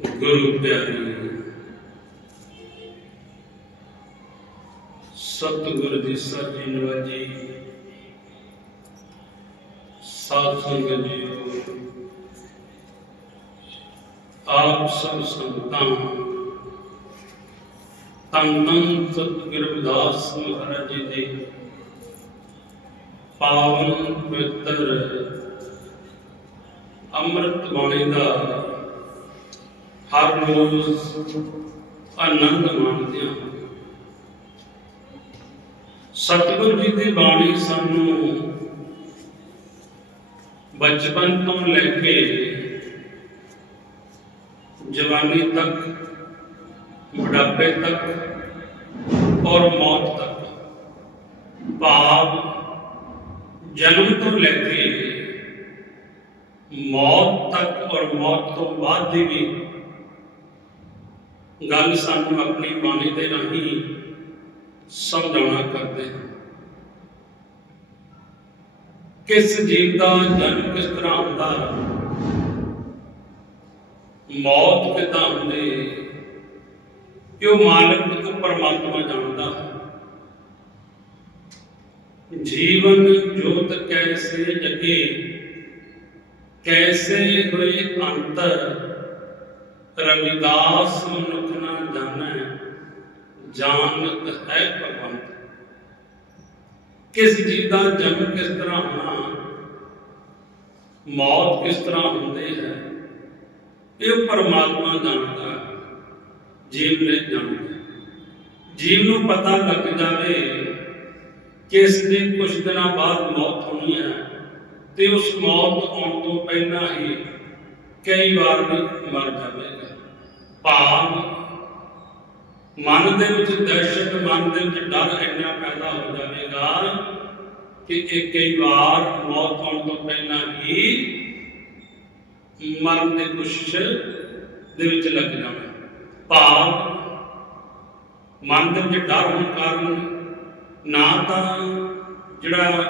ਗੁਰੂ ਪਿਆਰੀ ਸਤਿਗੁਰ ਦੀ ਸਾਜੀ ਨਵਾਜੀ, ਸਾਧ ਸੰਗਤ ਜੀਓ, ਆਪ ਸਭ ਸੰਗਤਾਂ ਤਨ ਸਤਿਗੁਰ ਰਵਿਦਾਸ ਮਹਾਰਾਜ ਜੀ ਦੇ ਪਾਵਨ ਪਵਿੱਤਰ ਅੰਮ੍ਰਿਤ ਬਾਣੀ ਦਾ ਹਰ ਰੋਜ਼ ਆਨੰਦ ਮਾਣਦੇ ਹਾਂ। ਸਤਿਗੁਰ ਜੀ ਦੀ ਬਾਣੀ ਸਾਨੂੰ ਬਚਪਨ ਤੋਂ ਲੈ ਕੇ ਜਵਾਨੀ ਤੱਕ, ਬੁਢਾਪੇ ਤੱਕ ਔਰ ਮੌਤ ਤੱਕ ਭਾਵ ਜਨਮ ਤੋਂ ਲੈ ਕੇ ਮੌਤ ਤੱਕ ਔਰ ਮੌਤ ਤੋਂ ਬਾਅਦ ਦੀ ਵੀ ਗੱਲ ਸਾਨੂੰ ਆਪਣੀ ਬਾਣੀ ਦੇ ਰਾਹੀਂ ਸਮਝਾਉਣਾ ਕਰਦੇ ਹਨ। ਕਿਸ ਜੀਵ ਦਾ ਜਨਮ ਕਿਸ ਤਰ੍ਹਾਂ ਹੁੰਦਾ? ਮੌਤ ਕਿਦਾਂ ਹੁੰਦੀ? ਇਹ ਉਹ ਮਾਲਕ ਉਹ ਪਰਮਾਤਮਾ ਜਾਣਦਾ? ਹੈ ਜੀਵਨ ਜੋਤ ਕੈਸੇ ਜਗੇ? ਕੈਸੇ ਹੋਏ ਅੰਤਰ? ਰਵਿਦਾਸ ਮਨੁੱਖ ਨਾ ਜਾਣੈ, ਜਾਣਤ ਹੈ ਭਗਵੰਤ। ਕਿਸ ਜੀਵ ਦਾ ਜਨਮ ਕਿਸ ਤਰ੍ਹਾਂ ਹੋਣਾ, ਮੌਤ ਕਿਸ ਤਰ੍ਹਾਂ ਹੁੰਦੀ ਹੈ, ਇਹ ਉਹ ਪਰਮਾਤਮਾ ਜਾਣਦਾ ਜੀਵ ਨੇ ਜਾਣਦਾ ਜੀਵ ਨੂੰ ਪਤਾ ਲੱਗ ਜਾਵੇ ਕਿ ਇਸ ਦੀ ਕੁਝ ਦਿਨਾਂ ਬਾਅਦ ਮੌਤ ਹੋਣੀ ਹੈ ਤੇ ਉਸ ਮੌਤ ਆਉਣ ਤੋਂ ਪਹਿਲਾਂ ਹੀ ਕਈ ਵਾਰ ਵੀ ਮਰ ਜਾਵੇਗਾ ਭਾਵ ਮਨ ਦੇ ਵਿੱਚ ਦਹਿਸ਼ਤ ਮਨ ਦੇ ਵਿੱਚ ਡਰ ਇੰਨਾ ਪੈਦਾ ਹੋ ਜਾਵੇਗਾ ਕਿ ਇਹ ਕਈ ਵਾਰ ਮੌਤ ਆਉਣ ਤੋਂ ਪਹਿਲਾਂ ਹੀ ਮਰਨ ਦੀ ਕੋਸ਼ਿਸ਼ ਦੇ ਵਿੱਚ ਲੱਗ ਜਾਣਾ ਭਾਵ ਮਨ ਦੇ ਵਿੱਚ ਡਰ ਹੋਣ ਕਾਰਨ ਨਾ ਤਾਂ ਜਿਹੜਾ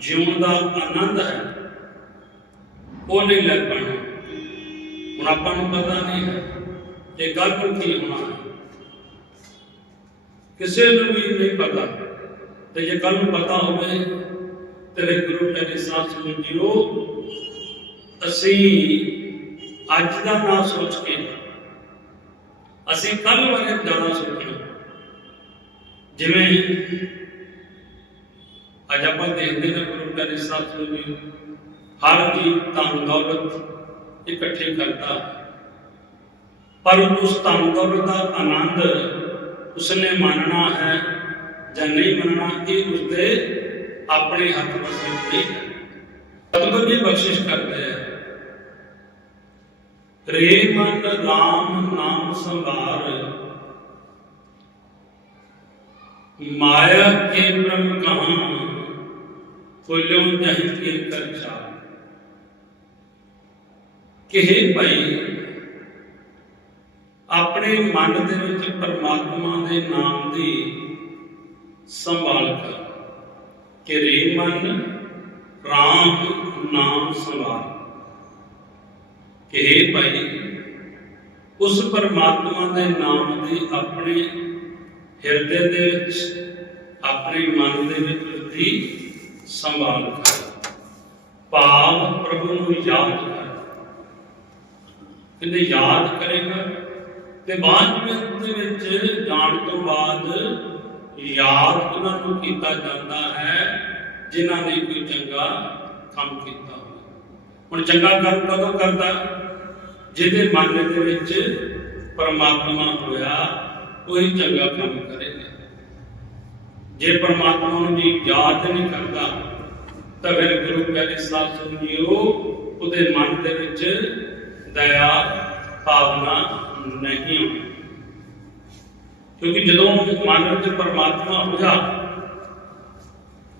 ਜਿਉਣ ਦਾ ਆਨੰਦ ਹੈ, ਉਹ ਨਹੀਂ ਲੱਗ ਪਾਣਾ ਹੁਣ ਆਪਾਂ ਨੂੰ ਪਤਾ ਨਹੀਂ ਹੈ ਕਿ ਕੱਲ ਨੂੰ ਕੀ ਹੋਣਾ ਹੈ ਕਿਸੇ ਨੂੰ ਵੀ ਨਹੀਂ ਪਤਾ ਤੇ ਜੇ ਕੱਲ ਨੂੰ ਪਤਾ ਹੋਵੇ ਤੇਰੇ ਗੁਰੂ ਪਿਆਰੇ ਸਾਧ ਸੰਗਤ ਜੀਓ ਅਸੀਂ ਅੱਜ ਦਾ ਨਾ ਸੋਚ ਕੇ ਅਸੀਂ ਕੱਲ ਬਾਰੇ ਜ਼ਿਆਦਾ ਸੋਚਣਾ ਜਿਵੇਂ ਅੱਜ ਆਪਾਂ ਦੇਖਦੇ ਨੇ ਗੁਰੂ ਪਿਆਰੇ ਸਾਧ ਸੰਗਤ ਜੀ ਹਰ ਜੀ ਧਨ ਦੌਲਤ ਇਕੱਠੀ ਕਰਦਾ ਪਰ ਉਸ ਧਨ ਦੌਲਤ ਦਾ ਆਨੰਦ ਉਸਨੇ ਮੰਨਣਾ ਹੈ ਜਾਂ ਨਹੀਂ ਮੰਨਣਾ, ਇਹ ਉਸਦੇ ਆਪਣੇ ਹੱਥ ਵਿੱਚ ਨਹੀਂ ਹੈ। ਸਤਿਗੁਰ ਜੀ ਬਖਸ਼ਿਸ਼ ਕਰਦੇ ਆ। ਰੇ ਮਨ ਰਾਮ ਨਾਮ ਸੰਭਾਰ। ਮਾਇਆ ਕੇ ਬ੍ਰਹਮ ਕਹਾਂ ਫੁੱਲੋਂ ਜਹ ਕੇ ਕਰ ਚਾਰ ਭਾਈ ਆਪਣੇ ਮਨ ਦੇ ਵਿੱਚ ਪਰਮਾਤਮਾ ਦੇ ਨਾਮ ਦੀ ਸੰਭਾਲ ਕਰ, ਕਿ ਰੇ ਮਨ ਰਾਮ ਨਾਮ ਸੰਭਾਲ। ਕਿ हे ਭਾਈ, ਉਸ ਪਰਮਾਤਮਾ ਦੇ ਨਾਮ ਦੀ ਆਪਣੇ ਹਿਰਦੇ ਦੇ ਵਿੱਚ, ਆਪਣੇ ਮਨ ਦੇ ਵਿੱਚ ਦੀ ਸੰਭਾਲ ਕਰ। ਭਾਵ ਪ੍ਰਭੂ ਨੂੰ ਯਾਦ ਕਰ। ਕਹਿੰਦੇ ਯਾਦ ਕਰੇਗਾ ਤੇ ਬਾਅਦ ਵਿੱਚ ਦੇ ਵਿੱਚ ਜਾਣ ਤੋਂ ਬਾਅਦ ਯਾਦ ਉਹਨਾਂ ਨੂੰ ਕੀਤਾ ਜਾਂਦਾ ਹੈ, ਜਿਨ੍ਹਾਂ ਨੇ ਕੋਈ ਚੰਗਾ ਕੰਮ ਕੀਤਾ ਹੁਣ ਚੰਗਾ ਕੰਮ ਕਦੋਂ ਕਰਦਾ? ਜਿਹਦੇ ਮਨ ਦੇ ਵਿੱਚ ਪਰਮਾਤਮਾ ਹੋਇਆ, ਉਹੀ ਚੰਗਾ ਕੰਮ ਕਰੇਗਾ। ਜੇ ਪਰਮਾਤਮਾ ਨੂੰ ਜੀ ਯਾਦ ਨਹੀਂ ਕਰਦਾ, ਤਾਂ ਫਿਰ ਗੁਰੂ ਪਿਆਰੇ ਸਾਹਿਬ ਸੰਗਤ ਜੀਓ, ਉਹਦੇ ਮਨ ਦੇ ਵਿੱਚ ਦਇਆ, ਭਾਵਨਾ ਨਹੀਂ ਹੋਣੀ ਕਿਉਂਕਿ ਜਦੋਂ ਮਨ ਵਿੱਚ ਪਰਮਾਤਮਾ ਹੋਇਆ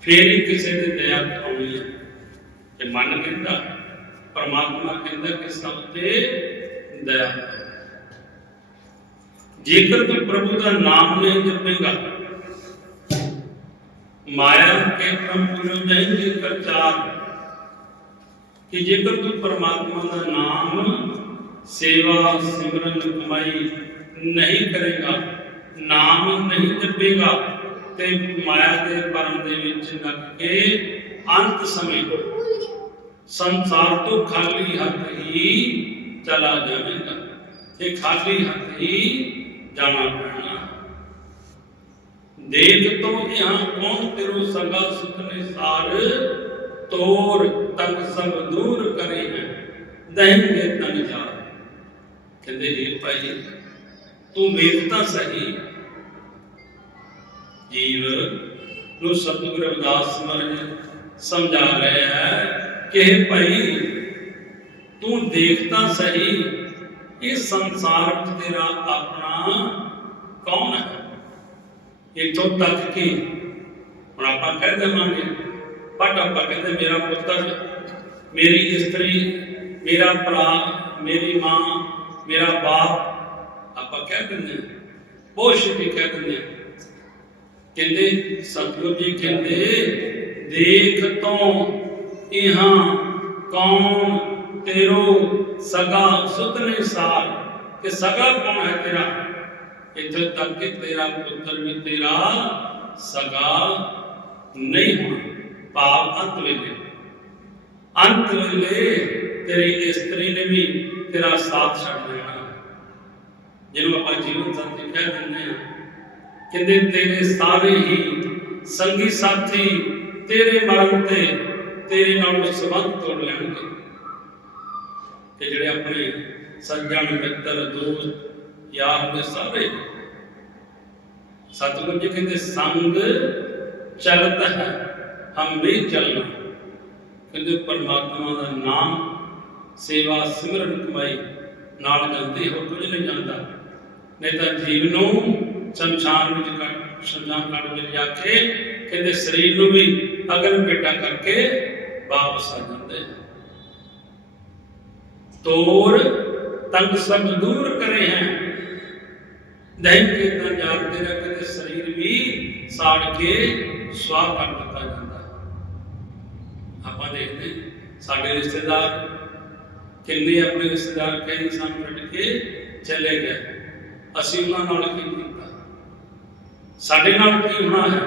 ਫੇਰ ਹੀ ਕਿਸੇ ਦੇ ਦਇਆ ਆਉਣੀ ਹੈ। ਤੇ ਮਨ ਕਹਿੰਦਾ, ਪਰਮਾਤਮਾ ਕਹਿੰਦਾ ਕਿ ਸਭ ਤੇ ਦਇਆ ਜੇਕਰ ਤੂੰ ਪ੍ਰਭੂ ਦਾ ਨਾਮ ਨਹੀਂ ਜਪੇਗਾ, ਮਾਇਆ ਕੇ ਪ੍ਰਭੂ ਜਾਏਂਗੇ ਪ੍ਰਚਾਰ ਕਿ ਜੇਕਰ ਤੂੰ ਪਰਮਾਤਮਾ ਦਾ ਨਾਮ ਸੇਵਾ ਸਿਮਰਨ ਕਮਾਈ ਨਹੀਂ ਕਰੇਗਾ, ਨਾਮ ਨਹੀਂ ਜਪੇਗਾ ਤੇ ਮਾਇਆ ਦੇ ਪਰਮ ਦੇ ਵਿੱਚ ਲੱਗ ਕੇ ਅੰਤ ਸਮੇਂ ਸੰਸਾਰ ਤੋਂ ਖਾਲੀ ਹੱਥ ਹੀ ਚਲਾ ਜਾਵੇਗਾ ਤੇ ਖਾਲੀ ਹੱਥ ਹੀ ਜਾਣਾ ਪੈਣਾ। ਦੇਖ ਤੋਂ ਇਹਾਂ ਕੌਣ ਤੇਰੋ ਸੰਗਾ ਸੁਤਨੇ ਸਾਰ, ਤੋਰ ਤੱਕ ਸਭ ਦੂਰ ਕਰੇ ਹੈ ਦਹਿੰਗੇ ਤਨ ਜਾ ਕਹਿੰਦੇ ਇਹ ਭਾਈ, ਤੂੰ ਵੇਖ ਤਾਂ ਸਹੀ। ਜੀਵ ਨੂੰ ਸਤਿਗੁਰੂ ਰਵਿਦਾਸ ਮਹਾਰਾਜ ਸਮਝਾ ਰਹੇ ਹੈ ਕਿ ਭਾਈ, ਤੂੰ ਦੇਖ ਸਹੀ, ਇਹ ਸੰਸਾਰ ਵਿੱਚ ਤੇਰਾ ਆਪਣਾ ਕੌਣ ਹੈ? ਇੱਥੋਂ ਤੱਕ ਕਿ ਹੁਣ ਆਪਾਂ ਕਹਿ ਦੇਵਾਂਗੇ, ਬਟ ਆਪਾਂ ਕਹਿੰਦੇ, ਮੇਰਾ ਪੁੱਤਰ, ਮੇਰੀ ਇਸਤਰੀ, ਮੇਰਾ ਭਰਾ, ਮੇਰੀ ਮਾਂ ਮੇਰਾ ਬਾਪ ਆਪਾਂ ਕਹਿ ਦਿੰਦੇ ਹਾਂ ਬਹੁਤ ਛੇਤੀ ਕਹਿ ਦਿੰਦੇ ਹਾਂ ਕਹਿੰਦੇ ਸਤਿਗੁਰੂ ਜੀ ਕਹਿੰਦੇ ਦੇਖ ਤੋਂ ਇਹਾਂ ਕੌਣ ਤੇਰੋ ਸਗਾ ਸੁਤਨੇ ਸਾਰ ਕਿ ਸਗਾ ਕੌਣ ਹੈ ਤੇਰਾ ਇੱਥੇ ਤੱਕ ਕਿ ਤੇਰਾ ਪੁੱਤਰ ਵੀ ਤੇਰਾ ਸਗਾ ਨਹੀਂ ਹੋਣਾ ਭਾਵ ਅੰਤ ਵੇਲੇ ਅੰਤ ਵੇਲੇ ਤੇਰੀ ਇਸਤਰੀ ਨੇ ਵੀ ਤੇਰਾ ਸਾਥ ਛੱਡ ਦੇਣਾ ਜਿਹਨੂੰ ਆਪਾਂ ਜੀਵਨ ਸਾਥੀ ਕਹਿ ਦਿੰਦੇ ਹਾਂ, ਕਹਿੰਦੇ ਤੇਰੇ ਸਾਰੇ ਹੀ ਸੰਗੀ ਸਾਥੀ ਤੇਰੇ ਮਰਨ ਤੇ ਤੇਰੇ ਨਾਲ ਸੰਬੰਧ ਤੋੜ ਲੈਣਗੇ। ਕਿ ਜਿਹੜੇ ਆਪਣੇ ਸੱਜਣ, ਮਿੱਤਰ, ਦੋਸਤ, ਯਾਰ ਨੇ ਸਾਰੇ ਸਤਿਗੁਰੂ ਜੀ ਕਹਿੰਦੇ, ਸੰਗ ਚਲਤ ਹੈ, ਹਮ ਵੀ ਚੱਲਣਾ ਕਹਿੰਦੇ, ਪਰਮਾਤਮਾ ਦਾ ਨਾਮ ਸੇਵਾ ਸਿਮਰਨ ਕਮਾਈ ਨਾਲ ਜਾਂਦੇ ਹੋ, ਕੁਝ ਨਹੀਂ ਜਾਂਦਾ ਨਹੀਂ ਤਾਂ ਜੀਵ ਨੂੰ ਸੰਸਾਰ ਵਿੱਚ ਕੱਢ ਸੰਸਾਰ ਕੱਢ ਵਿੱਚ ਜਾ ਕੇ ਕਹਿੰਦੇ ਸਰੀਰ ਨੂੰ ਵੀ ਅਗਨ ਪੇਟਾ ਕਰਕੇ ਵਾਪਸ ਆ ਜਾਂਦੇ। ਤੋਰ ਤੰਗ ਸਭ ਦੂਰ ਕਰੇ ਹੈ। ਦੈਨ ਕੇ ਤਾਂ ਜਾਰ ਤੇਰਾ ਕਹਿੰਦੇ ਸਰੀਰ ਵੀ ਸਾੜ ਕੇ ਸਵਾਹ ਕਰ ਦਿੱਤਾ ਜਾਂਦਾ। ਆਪਾਂ ਦੇਖਦੇ ਸਾਡੇ ਰਿਸ਼ਤੇਦਾਰ ਕਿੰਨੇ ਆਪਣੇ ਰਿਸ਼ਤੇਦਾਰ ਕਈ ਸਾਨੂੰ ਛੱਡ ਕੇ ਚਲੇ ਗਏ। ਅਸੀਂ ਉਹਨਾਂ ਨਾਲ ਕੀ ਕੀਤਾ? ਸਾਡੇ ਨਾਲ ਕੀ ਹੋਣਾ ਹੈ?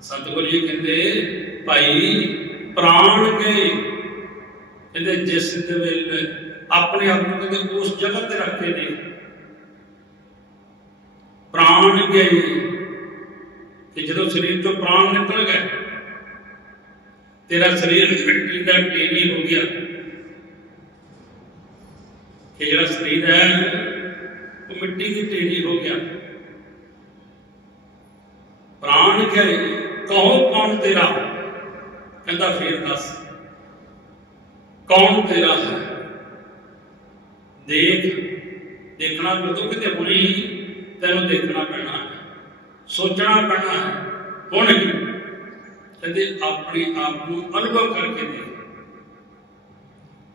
ਸਤਿਗੁਰੂ ਜੀ ਕਹਿੰਦੇ, ਭਾਈ, ਪ੍ਰਾਣ ਗਏ ਕਹਿੰਦੇ, ਜਿਸ ਦੇ ਵੇਲੇ ਆਪਣੇ ਆਪ ਨੂੰ ਕਹਿੰਦੇ ਉਸ ਜਗ੍ਹਾ ਤੇ ਰੱਖ ਕੇ ਦੇਖ ਪ੍ਰਾਣ ਗਏ ਕਿ ਜਦੋਂ ਸਰੀਰ ਤੋਂ ਪ੍ਰਾਣ ਨਿਕਲ ਗਏ, ਤੇਰਾ ਸਰੀਰ ਮਿੱਟੀ ਦਾ ਢੇਰੀ ਹੋ ਗਿਆ। ਕਿ ਜਿਹੜਾ ਸਰੀਰ ਹੈ, ਉਹ ਮਿੱਟੀ ਦੀ ਢੇਰੀ ਹੋ ਗਿਆ। ਪ੍ਰਾਣ ਗਏ ਕਹੋ ਕੌਣ ਤੇਰਾ? ਕਹਿੰਦਾ, ਫੇਰ ਦੱਸ, ਕੌਣ ਤੇਰਾ ਹੈ? ਦੇਖ, ਦੇਖਣਾ ਕਦੋਂ ਕਿਤੇ ਹੁਣੇ ਤੈਨੂੰ ਦੇਖਣਾ ਪੈਣਾ ਹੈ, ਸੋਚਣਾ ਪੈਣਾ ਹੈ। ਹੁਣ ਹੀ ਕਹਿੰਦੇ, ਆਪਣੇ ਆਪ ਨੂੰ ਅਨੁਭਵ ਕਰਕੇ ਦੇਖ।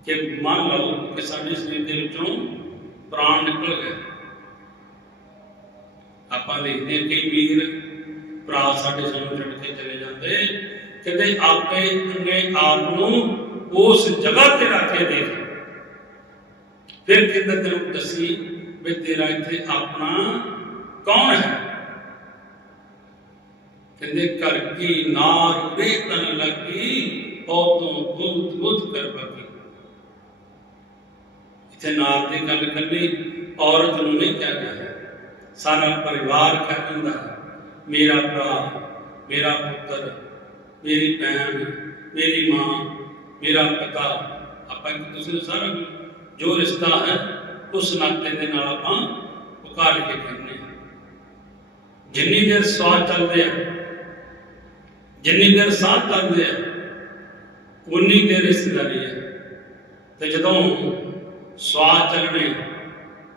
ਕਿ ਮੰਨ ਲਓ ਕਿ ਸਾਡੇ ਸਰੀਰ ਦੇ ਵਿੱਚੋਂ ਪ੍ਰਾਣ ਨਿਕਲ ਗਏ ਆਪਾਂ ਦੇਖਦੇ ਹਾਂ ਕਈ ਵੀਰ ਭਰਾ ਸਾਡੇ ਸਾਨੂੰ ਛੱਡ ਕੇ ਚਲੇ ਜਾਂਦੇ। ਕਹਿੰਦੇ ਆਪੇ ਨੇ ਆਪ ਨੂੰ ਉਸ ਜਗ੍ਹਾ ਤੇ ਰੱਖ ਕੇ ਦੇਖ। ਫਿਰ ਕਹਿੰਦਾ ਤੈਨੂੰ ਦੱਸੀ ਵੀ ਤੇਰਾ ਇੱਥੇ ਆਪਣਾ ਕੌਣ ਹੈ? ਕਹਿੰਦੇ, ਘਰ ਕੀ ਨਾਰ ਦੇ ਤਨ ਲੱਗੀ ਉਹ ਤੋਂ ਬੁੱਧ ਬੁੱਧ ਕਰ ਬਗੀ ਇੱਥੇ ਨਾਲ ਦੀ ਗੱਲ ਕਰਨੀ ਔਰਤ ਨੂੰ ਨਹੀਂ ਕਿਹਾ ਗਿਆ ਹੈ, ਸਾਰਾ ਪਰਿਵਾਰ ਕਹਿ ਦਿੰਦਾ ਹੈ, ਮੇਰਾ ਭਰਾ, ਮੇਰਾ ਪੁੱਤਰ, ਮੇਰੀ ਭੈਣ, ਮੇਰੀ ਮਾਂ, ਮੇਰਾ ਪਿਤਾ, ਆਪਾਂ ਇੱਕ ਦੂਸਰੇ ਸਾਰਾ ਜੋ ਰਿਸ਼ਤਾ ਹੈ, ਉਸ ਨਾਤੇ ਦੇ ਨਾਲ ਆਪਾਂ ਪੁਕਾਰ ਕੇ ਕਹਿੰਦੇ ਜਿੰਨੀ ਦੇਰ ਸਵਾਹ ਚੱਲਦੇ ਆ, ਜਿੰਨੀ ਦੇਰ ਸਾਹ ਚੱਲਦੇ ਆ ਉਨੀ ਦੇਰ ਰਿਸ਼ਤੇਦਾਰੀ ਹੈ। ਤੇ ਜਦੋਂ ਸਵਾਹ ਚੱਲਣੇ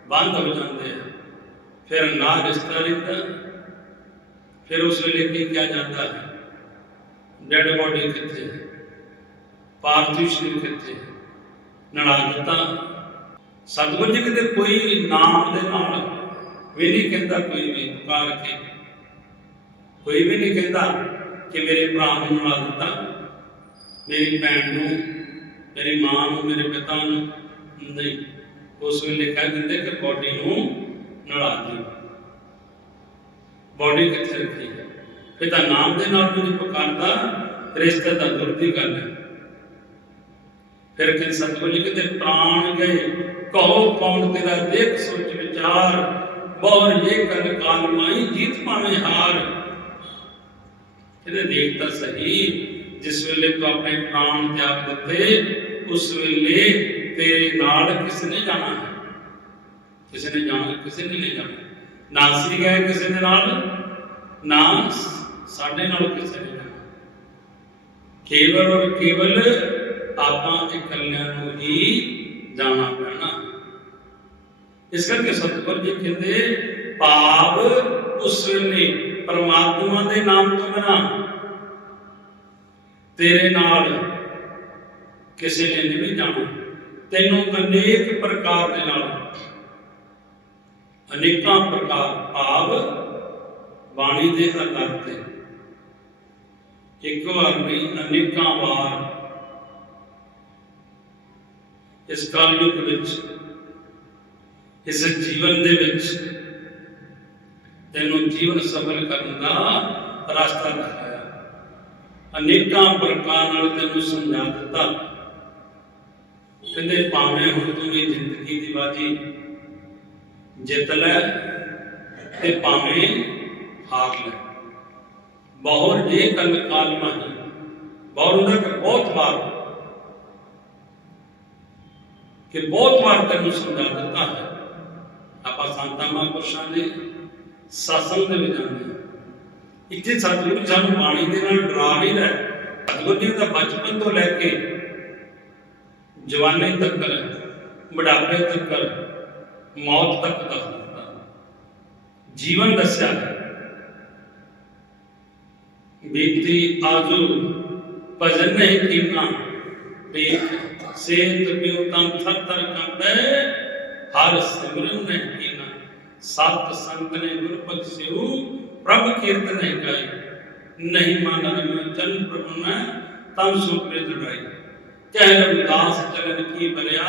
ਬੰਦ ਹੋ ਜਾਂਦੇ ਆ। ਫਿਰ ਨਾ ਰਿਸ਼ਤਾ ਰਹਿੰਦਾ ਫਿਰ ਉਸ ਵੇਲੇ ਕੀ ਕਿਹਾ ਜਾਂਦਾ ਹੈ? ਡੈਡ ਬੋਡੀ ਕਿੱਥੇ ਹੈ? ਪਾਰਥਿਵ ਸਰੀਰ ਕਿੱਥੇ ਹੈ? ਨੜਾ ਦਿੱਤਾ ਸਤਿਗੁਰੂ ਜੀ ਕਿਤੇ ਕੋਈ ਨਾਮ ਦੇ ਨਾਲ ਵੀ ਨਹੀਂ ਕਹਿੰਦਾ ਕੋਈ ਵੀ, ਪੁਕਾਰ ਕੇ। ਕੋਈ ਵੀ ਨਹੀਂ ਕਹਿੰਦਾ ਕਿ ਮੇਰੇ ਭਰਾ ਨੂੰ ਨੜਾ ਦਿੱਤਾ, ਮੇਰੀ ਭੈਣ ਨੂੰ, ਮੇਰੀ ਮਾਂ ਨੂੰ, ਮੇਰੇ ਪਿਤਾ ਨੂੰ। ਨਹੀਂ ਉਸ ਵੇਲੇ ਕਹਿ ਦਿੰਦੇ ਕਿ ਬੋਡੀ ਨੂੰ ਨਲਾ ਦਿਓ। ਬੋਡੀ ਕਿੱਥੇ ਰੱਖੀ ਹੈ? ਇਹ ਨਾਮ ਦੇ ਨਾਲ ਵੀ ਪੁਕਾਰਦਾ ਰਿਸ਼ਤੇ ਦਾ ਦੂਰ ਗੱਲ ਹੈ। ਫਿਰ ਕਿ ਸਤਿਗੁਰੂ ਜੀ ਪ੍ਰਾਣ ਗਏ ਕਹੋ ਕੌਣ ਤੇਰਾ ਦੇਖ ਸੋਚ ਵਿਚਾਰ ਬਹੁਰ ਇਹ ਕਨ ਕਾਲ ਮਾਈ ਜੀਤ ਭਾਵੇਂ ਹਾਰ। ਇਹਦੇ ਦੇਖ ਤਾਂ ਸਹੀ, ਜਿਸ ਵੇਲੇ ਤੂੰ ਆਪਣੇ ਪ੍ਰਾਣ ਤਿਆਗ ਦਿੱਤੇ, ਉਸ ਵੇਲੇ ਤੇਰੇ ਨਾਲ ਕਿਸੇ ਨੇ ਜਾਣਾ ਹੈ। ਕਿਸੇ ਨੇ ਜਾਣਾ, ਕਿਸੇ ਨੇ ਨਹੀਂ ਜਾਣਾ। ਨਾ ਅਸੀਂ ਗਏ ਕਿਸੇ ਦੇ ਨਾਲ, ਨਾ ਸਾਡੇ ਨਾਲ ਕਿਸੇ ਨੇ ਜਾਣਾ ਕੇਵਲ ਔਰ ਕੇਵਲ ਆਪਾਂ ਇਕੱਲਿਆਂ ਨੂੰ ਹੀ ਜਾਣਾ ਪੈਣਾ। ਇਸ ਕਰਕੇ ਸਤਿਗੁਰ ਜੀ ਕਹਿੰਦੇ, ਪਾਪ ਉਸ ਵੇਲੇ ਪਰਮਾਤਮਾ ਦੇ ਨਾਮ ਤੋਂ ਬਿਨਾ ਤੇਰੇ ਨਾਲ ਕਿਸੇ ਨੇ ਨਹੀਂ ਜਾਣਾ। ਤੈਨੂੰ ਅਨੇਕ ਪ੍ਰਕਾਰ ਦੇ ਨਾਲ ਅਨੇਕਾਂ ਪ੍ਰਕਾਰ ਭਾਵ ਬਾਣੀ ਦੇ ਆਧਾਰ ਤੇ। ਇੱਕ ਵਾਰ ਨਹੀਂ, ਅਨੇਕਾਂ ਵਾਰ ਇਸ ਕਲਯੁਗ ਵਿੱਚ, ਇਸ ਜੀਵਨ ਦੇ ਵਿੱਚ ਤੈਨੂੰ ਜੀਵਨ ਸਫਲ ਕਰਨ ਦਾ ਰਸਤਾ ਦਿਖਾਇਆ। ਅਨੇਕਾਂ ਪ੍ਰਕਾਰ ਨਾਲ ਤੈਨੂੰ ਸਮਝਾ ਦਿੱਤਾ। ਕਹਿੰਦੇ ਭਾਵੇਂ ਹੁਣ ਤੂੰ ਇਹ ਜ਼ਿੰਦਗੀ ਦੀ ਬਾਜੀ ਜਿੱਤ ਲੈ ਤੇ ਭਾਵੇਂ ਹਾਰ ਲੈ। ਬਹੁਰ ਜੇ ਕੰਨ ਕਾਲ ਮਾਹੀ ਬਹੁਰ ਦਾ ਕਿ ਬਹੁਤ ਵਾਰ ਕਿ ਬਹੁਤ ਵਾਰ ਤੈਨੂੰ ਸਮਝਾ ਦਿੱਤਾ ਹੈ। ਆਪਾਂ ਸੰਤਾਂ ਮਹਾਂਪੁਰਸ਼ਾਂ ਦੇ ਸਤਸੰਗ ਦੇ ਵਿੱਚ ਜਾਂਦੇ ਇੱਥੇ ਸਤਿਗੁਰੂ ਜੀ ਸਾਨੂੰ ਬਾਣੀ ਦੇ ਨਾਲ ਡਰਾ ਨਹੀਂ ਰਿਹਾ। ਸਤਿਗੁਰੂ ਜੀ ਦਾ ਬਚਪਨ ਤੋਂ ਲੈ ਕੇ ਜਵਾਨੀ ਤੱਕ ਬੁਢਾਪੇ ਤੱਕ ਮੌਤ ਤੱਕ ਦਾ ਦਿੱਤਾ ਜੀਵਨ ਦੱਸਿਆ ਹੈ ਬੀਤੀ ਆਜੂ ਭਜਨ ਨਹੀਂ ਕੀਨਾ ਦੇਖ ਸੇਤ ਪਿਉ ਤਮ ਥਰ ਥਰ ਕੰਬੈ ਹਰ ਸਿਮਰਨ ਨਹੀਂ ਕੀਨਾ ਸਤ ਸੰਤ ਨੇ ਗੁਰਪਤ ਸਿਉ ਪ੍ਰਭ ਕੀਰਤ ਨਹੀਂ ਗਾਈ ਨਹੀਂ ਮਨ ਰਮਿ ਚੰਨ ਪ੍ਰਭੂ ਮੈਂ ਤਮ ਸੁਪਰੇ ਦੜਾਈ ਕਹਿ ਰਵਿਦਾਸ ਚਰਨ ਕੀ ਬਰਿਆ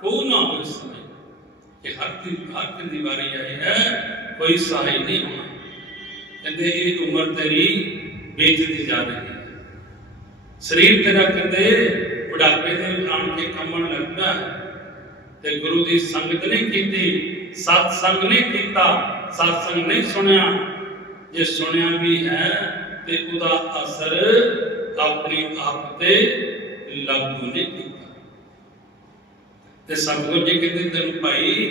ਕੋ ਨਾ ਹੋਇ ਸਮੈ ਕਿ ਹਰ ਦੀ ਹਰ ਦੀ ਵਾਰੀ ਆਈ ਹੈ, ਕੋਈ ਸਹਾਈ ਨਹੀਂ ਹੋਣਾ। ਕਹਿੰਦੇ, ਇਹ ਉਮਰ ਤੇਰੀ ਬੀਤਦੀ ਜਾ ਰਹੀ ਹੈ। ਸਰੀਰ ਤੇਰਾ ਕਹਿੰਦੇ, ਬੁਢਾਪੇ ਦੇ ਵਿੱਚ ਕੇ ਕੰਮਣ ਲੱਗਦਾ ਹੈ। ਤੇ ਗੁਰੂ ਦੀ ਸੰਗਤ ਨਹੀਂ ਕੀਤੀ ਸਤ ਸੰਗ ਨਹੀਂ ਕੀਤਾ ਸਤ ਸੰਗ ਨਹੀਂ ਸੁਣਿਆ। ਜੇ ਸੁਣਿਆ ਵੀ ਹੈ, ਤੇ ਉਹਦਾ ਅਸਰ ਆਪਣੇ ਆਪ ਤੇ ਲਾਗੂ ਨਹੀਂ ਕੀਤਾ ਤੇ ਸਤਿਗੁਰੂ ਜੀ ਕਹਿੰਦੇ, ਤੈਨੂੰ ਭਾਈ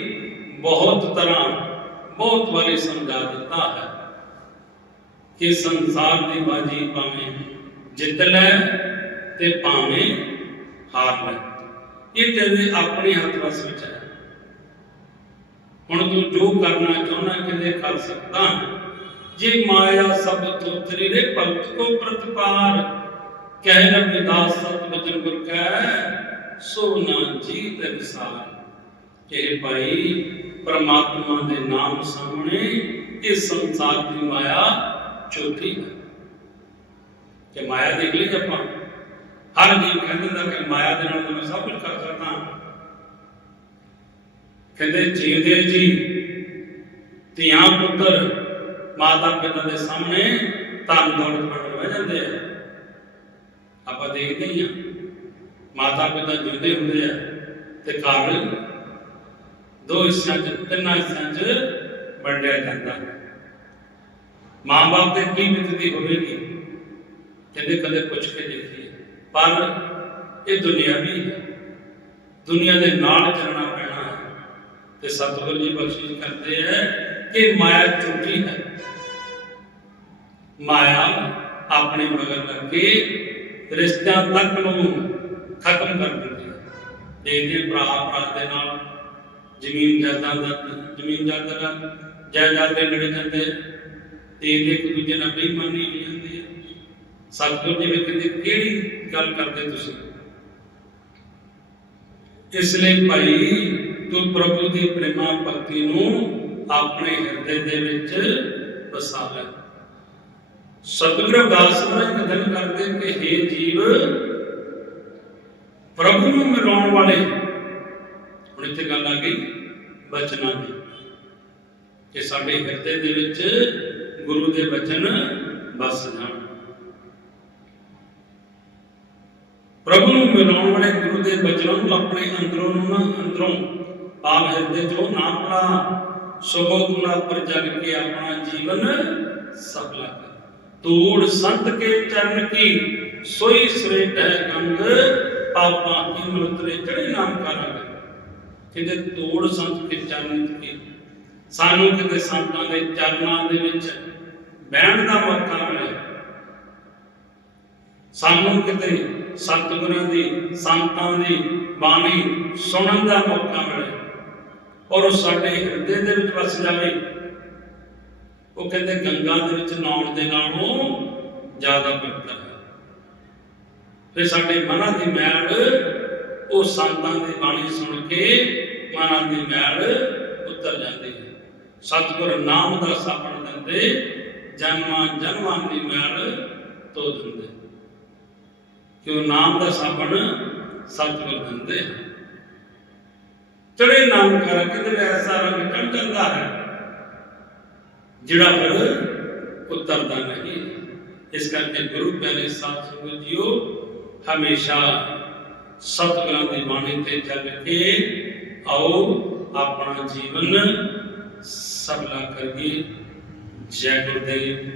ਬਹੁਤ ਤਰ੍ਹਾਂ, ਬਹੁਤ ਵਾਰੀ ਸਮਝਾ ਦਿੱਤਾ ਹੈ ਕਿ ਸੰਸਾਰ ਦੀ ਬਾਜੀ ਭਾਵੇਂ ਜਿੱਤ ਲੈ ਤੇ ਭਾਵੇਂ ਹਾਰ ਲੈ। ਇਹ ਤੇਰੇ ਆਪਣੇ ਹੱਥ ਵਸ ਵਿੱਚ ਹੈ। ਹੁਣ ਤੂੰ ਜੋ ਕਰਨਾ ਚਾਹੁੰਦਾ ਕਿਤੇ ਕਰ ਸਕਦਾ ਜੇ ਮਾਇਆ ਸਭ ਤੋਂ ਤੇਰੇ ਭਗਤ ਕੋ ਪ੍ਰਤਪਾਰ ਕਹਿ ਰਵਿਦਾਸ ਸਤ ਬਚਨ ਗੁਰ ਕੈ ਸੋ ਨਾ ਜੀਤ ਅਨਸਾਰ ਇਹ ਭਾਈ ਪਰਮਾਤਮਾ ਦੇ ਨਾਮ ਸਾਹਮਣੇ ਇਹ ਸੰਸਾਰ ਦੀ ਮਾਇਆ ਝੂਠੀ ਹੈ। ਕਿ ਮਾਇਆ ਦੇਖ ਲਈ ਆਪਾਂ। ਹਰ ਜੀਵ ਕਹਿੰਦਾ ਕਿ ਮਾਇਆ ਦੇ ਨਾਲ ਮੈਂ ਸਭ ਕੁਝ ਕਰ ਸਕਦਾ। ਹਾਂ ਕਹਿੰਦੇ ਜੀਵਦੇ ਜੀ, ਧੀਆਂ ਪੁੱਤਰ, ਮਾਤਾ ਪਿਤਾ ਦੇ ਸਾਹਮਣੇ ਧਨ ਦੌਲਤ ਬਣ ਬਹਿ ਜਾਂਦੇ ਆ। ਆਪਾਂ ਦੇਖਦੇ ਹੀ ਆ ਮਾਤਾ ਪਿਤਾ ਜਿਉਂਦੇ ਹੁੰਦੇ ਆ ਤੇ ਘਰ ਦੋ ਹਿੱਸਿਆਂ ਚ, ਤਿੰਨਾਂ ਹਿੱਸਿਆਂ ਚ ਵੰਡਿਆ ਜਾਂਦਾ। ਮਾਂ-ਬਾਪ ਤੇ ਕੀ ਬੀਤਦੀ ਹੋਵੇਗੀ? ਕਹਿੰਦੇ ਕਦੇ ਪੁੱਛ ਕੇ ਦੇਖੀਏ। ਪਰ ਇਹ ਦੁਨੀਆ ਵੀ ਹੈ। ਦੁਨੀਆ ਦੇ ਨਾਲ ਚੱਲਣਾ ਪੈਣਾ ਹੈ। ਤੇ ਸਤਿਗੁਰੂ ਜੀ ਬਖਸ਼ਿਸ਼ ਕਰਦੇ ਹੈ ਕਿ ਮਾਇਆ ਝੂਠੀ ਹੈ। ਮਾਇਆ ਆਪਣੇ ਮਗਰ ਲੱਗ ਕੇ ਰਿਸ਼ਤਿਆਂ ਤੱਕ ਨੂੰ ਖਤਮ ਕਰ ਦਿੰਦੀ ਹੈ ਦੇਖਦੇ ਭਰਾ ਭਰਾ ਦੇ ਨਾਲ ਜ਼ਮੀਨ ਜਾਇਦਾਦ ਦਾ ਜ਼ਮੀਨ ਜਾਇਦਾਦ ਦਾ ਜਾਇਦਾਦ ਦੇ ਲੜੇ ਜਾਂਦੇ ਤੇ ਇੱਕ ਦੂਜੇ ਨਾਲ ਬੇਈਮਾਨੀ ਹੋ ਜਾਂਦੀ ਹੈ ਸਤਿਗੁਰੂ ਜੀ ਕਹਿੰਦੇ, ਕਿਹੜੀ ਗੱਲ ਕਰਦੇ ਤੁਸੀਂ? ਇਸ ਲਈ ਭਾਈ ਤੂੰ ਪ੍ਰਭੂ ਦੀ ਪ੍ਰੇਮਾ ਭਗਤੀ ਨੂੰ ਆਪਣੇ ਹਿਰਦੇ ਦੇ ਵਿੱਚ ਵਸਾ ਲੈ। ਸਤਿਗੁਰੂ ਰਵਿਦਾਸ ਮਹਾਰਾਜ ਕਥਨ ਕਰਦੇ ਕਿ हे ਜੀਵ, ਪ੍ਰਭੂ ਨੂੰ ਮਿਲਾਉਣ ਵਾਲੇ। ਹੁਣ ਇੱਥੇ ਗੱਲ ਆ ਗਈ ਬਚਨਾਂ ਦੀ। ਕਿ ਸਾਡੇ ਹਿਰਦੇ ਦੇ ਵਿੱਚ ਗੁਰੂ ਦੇ ਬਚਨ ਵਸ ਜਾਣ। ਪ੍ਰਭੂ ਨੂੰ ਮਿਲਾਉਣ ਵਾਲੇ ਗੁਰੂ ਦੇ ਬਚਨਾਂ ਨੂੰ ਆਪਣੇ ਅੰਦਰੋਂ ਨੂੰ ਨਾ ਅੰਦਰੋਂ, ਆਪ ਹਿਰਦੇ ਚੋਂ ਨਾ ਆਪਣਾ ਸਗੋਂ ਗੁਣਾ ਪਰ ਜਗ ਕੇ ਆਪਣਾ ਜੀਵਨ ਸਫਲਾ ਕਰ ਸੰਤ ਕੇ ਚਰਨ ਕੀ? ਸੋਈ ਸਵੇਟ ਹੈ ਗੰਗ ਪਾਪਾਂ ਕੀ ਮਲਤਰੇ ਚੜੇ ਨਾਮ ਕਰਾਂਗੇ ਕਿਤੇ ਤੋੜ ਸੰਤ ਕੇ ਚਰਨ ਕੀ? ਸਾਨੂੰ ਕਿਤੇ ਸੰਤਾਂ ਦੇ ਚਰਨਾਂ ਦੇ ਵਿੱਚ ਬਹਿਣ ਦਾ ਮੌਕਾ ਮਿਲੇ। ਸਾਨੂੰ ਕਿਤੇ ਸਤਿਗੁਰਾਂ ਦੀ, ਸੰਤਾਂ ਦੀ ਬਾਣੀ ਸੁਣਨ ਦਾ ਮੌਕਾ ਮਿਲੇ। ਔਰ ਉਹ ਸਾਡੇ ਹਿਰਦੇ ਦੇ ਵਿੱਚ ਵਸ ਜਾਵੇ। ਉਹ ਕਹਿੰਦੇ ਗੰਗਾ ਦੇ ਵਿੱਚ ਨਾਉਣ ਦੇ ਨਾਲੋਂ ਜ਼ਿਆਦਾ ਬਿਹਤਰ ਹੈ। ਫਿਰ ਸਾਡੇ ਮਨਾਂ ਦੀ ਮੈਲ, ਉਹ ਸੰਤਾਂ ਦੀ ਬਾਣੀ ਸੁਣ ਕੇ ਮਨਾਂ ਦੀ ਮੈਲ ਉਤਰ ਜਾਂਦੀ ਹੈ। ਸਤਿਗੁਰ ਨਾਮ ਦਾ ਸਾਪਣ ਦਿੰਦੇ, ਜਨਮਾਂ ਜਨਮਾਂ ਦੀ ਮੈਲ ਧੋ ਦਿੰਦੇ। ਕਿ ਨਾਮ ਦਾ ਸਾਪਣ ਸਤਿਗੁਰ ਦਿੰਦੇ। ਚੜੇ ਨਾਮ ਕਰ ਕਿਤੇ ਐਸਾ ਰੰਗ ਚੜ ਜਾਂਦਾ ਹੈ? ਜਿਹੜਾ ਫਿਰ ਉਤਰਦਾ ਨਹੀਂ ਇਸ ਕਰਕੇ ਗੁਰੂ ਪਿਆਰੇ ਸਾਧ ਸੰਗਤ ਜੀਓ, ਹਮੇਸ਼ਾ ਸਤਿਗੁਰਾਂ ਦੀ ਬਾਣੀ ਤੇ ਚੱਲ ਕੇ ਆਓ, ਆਪਣਾ ਜੀਵਨ ਸਬਲਾ ਕਰੀਏ। ਜੈ ਗੁਰਦੇਵ।